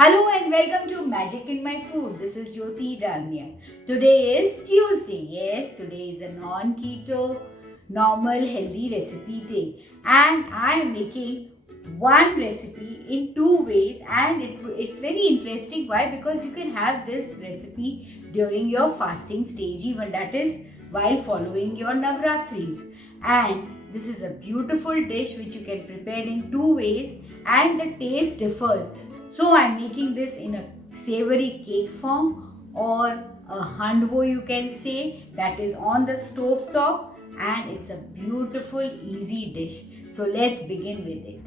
Hello and welcome to Magic in My Food. This is Jyoti Danya. Today is Tuesday. Yes, today is a non-keto, normal, healthy recipe day. And I am making one recipe in two ways. And it's very interesting. Why? Because you can have this recipe during your fasting stage, even that is while following your Navratris. And this is a beautiful dish which you can prepare in two ways and the taste differs. So I'm making this in a savory cake form or a handvo you can say, that is on the stove top, and it's a beautiful easy dish. So let's begin with it.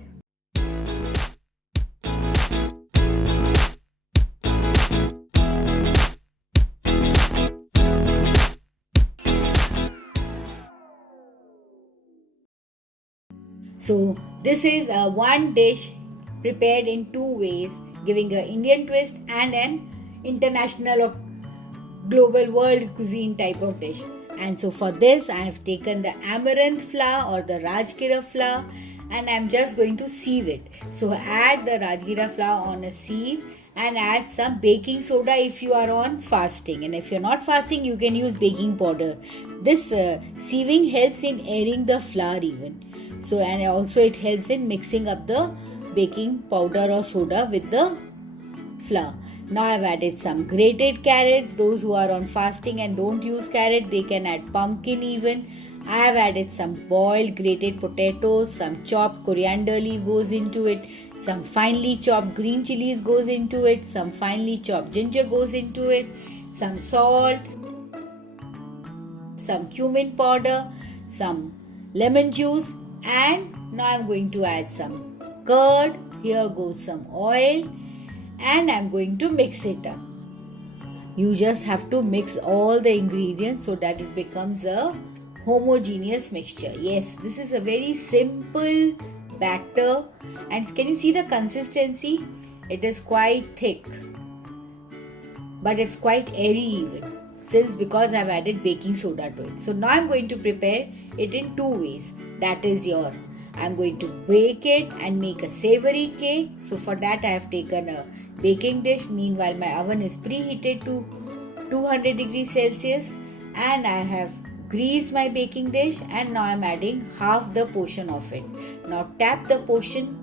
So this is a one dish prepared in two ways, giving an Indian twist and an international or global world cuisine type of dish. And so for this I have taken the Amaranth flour or the Rajgira flour and I'm just going to sieve it. So add the Rajgira flour on a sieve and add some baking soda if you are on fasting, and if you're not fasting you can use baking powder. This sieving helps in airing the flour even. So and also it helps in mixing up the baking powder or soda with the flour. Now I've added some grated carrots. Those who are on fasting and don't use carrot, they can add pumpkin even. I have added some boiled grated potatoes, some chopped coriander leaf goes into it, some finely chopped green chilies goes into it, some finely chopped ginger goes into it, some salt, some cumin powder, some lemon juice, and now I'm going to add some curd. Here goes some oil, and I'm going to mix it up. You just have to mix all the ingredients so that it becomes a homogeneous mixture. Yes, this is a very simple batter, and can you see the consistency? It is quite thick, but it's quite airy even, because I've added baking soda to it. So now I'm going to prepare it in two ways. That is I'm going to bake it and make a savory cake. So for that I have taken a baking dish. Meanwhile my oven is preheated to 200 degrees Celsius and I have greased my baking dish, and now I'm adding half the portion of it. Now tap the portion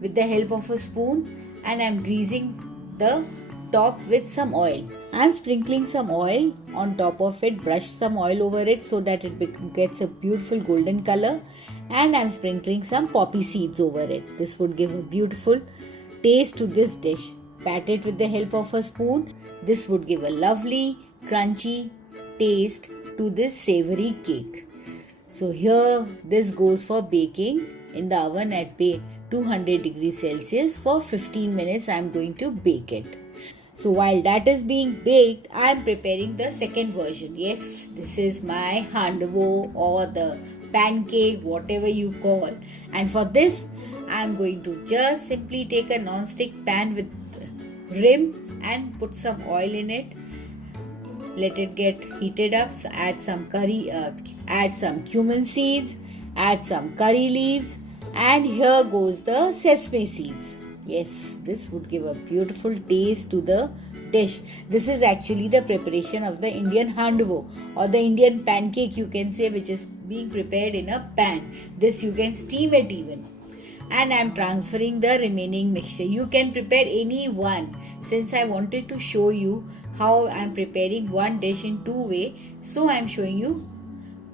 with the help of a spoon and I'm greasing the top with some oil. I'm sprinkling some oil on top of it, brush some oil over it so that it gets a beautiful golden color, and I'm sprinkling some poppy seeds over it. This would give a beautiful taste to this dish. Pat it with the help of a spoon. This would give a lovely crunchy taste to this savory cake. So here this goes for baking in the oven at 200 degrees Celsius for 15 minutes. I'm going to bake it. So while that is being baked, I am preparing the second version. Yes, this is my handvo or the pancake, whatever you call. And for this, I am going to just simply take a non-stick pan with rim and put some oil in it. Let it get heated up. So add some add some cumin seeds, add some curry leaves, and here goes the sesame seeds. Yes, this would give a beautiful taste to the dish. This is actually the preparation of the Indian handvo or the Indian pancake you can say, which is being prepared in a pan. This you can steam it even. And I am transferring the remaining mixture. You can prepare any one. Since I wanted to show you how I am preparing one dish in two ways, so I am showing you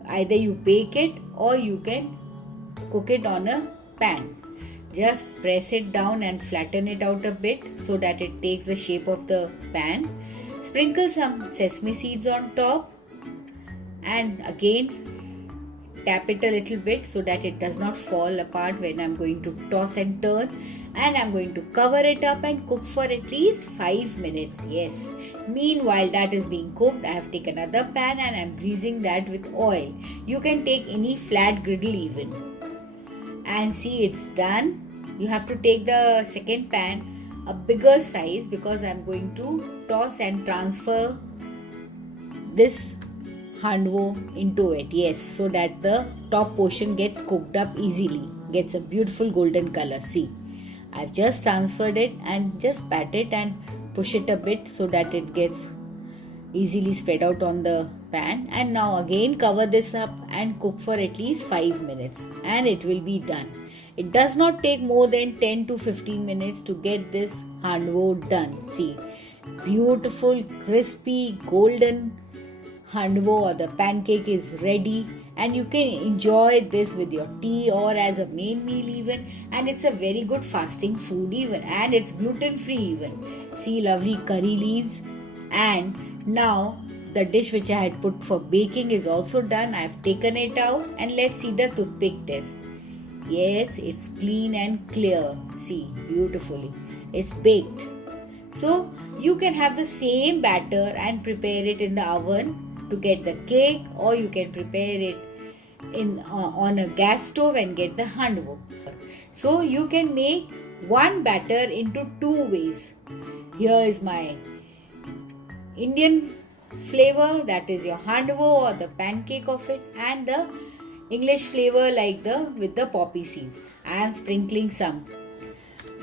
either you bake it or you can cook it on a pan. Just press it down and flatten it out a bit so that it takes the shape of the pan. Sprinkle some sesame seeds on top and again tap it a little bit so that it does not fall apart when I'm going to toss and turn, and I'm going to cover it up and cook for at least 5 minutes. Yes. Meanwhile that is being cooked, I have taken another pan and I'm greasing that with oil. You can take any flat griddle even. And see, it's done. You have to take the second pan a bigger size because I'm going to toss and transfer this handvo into it. Yes, so that the top portion gets cooked up easily, gets a beautiful golden color. See, I've just transferred it and just pat it and push it a bit so that it gets easily spread out on the pan. And now again cover this up and cook for at least 5 minutes and it will be done. It does not take more than 10 to 15 minutes to get this handvo done. See, beautiful, crispy, golden handvo or the pancake is ready, and you can enjoy this with your tea or as a main meal even, and it's a very good fasting food even, and it's gluten free even. See, lovely curry leaves. And now the dish which I had put for baking is also done. I have taken it out and let's see the toothpick test. Yes, it's clean and clear. See, beautifully. It's baked. So you can have the same batter and prepare it in the oven to get the cake, or you can prepare it on a gas stove and get the handvo. So you can make one batter into two ways. Here is my Indian flavor, that is your handvo or the pancake of it, and the English flavor like with the poppy seeds. I am sprinkling some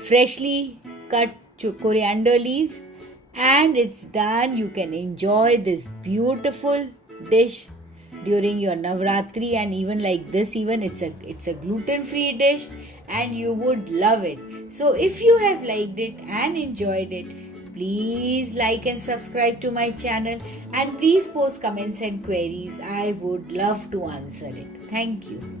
freshly cut coriander leaves, and it's done. You can enjoy this beautiful dish during your Navratri, and even like this, even it's a gluten-free dish and you would love it. So if you have liked it and enjoyed it, please like and subscribe to my channel, and please post comments and queries. I would love to answer it. Thank you.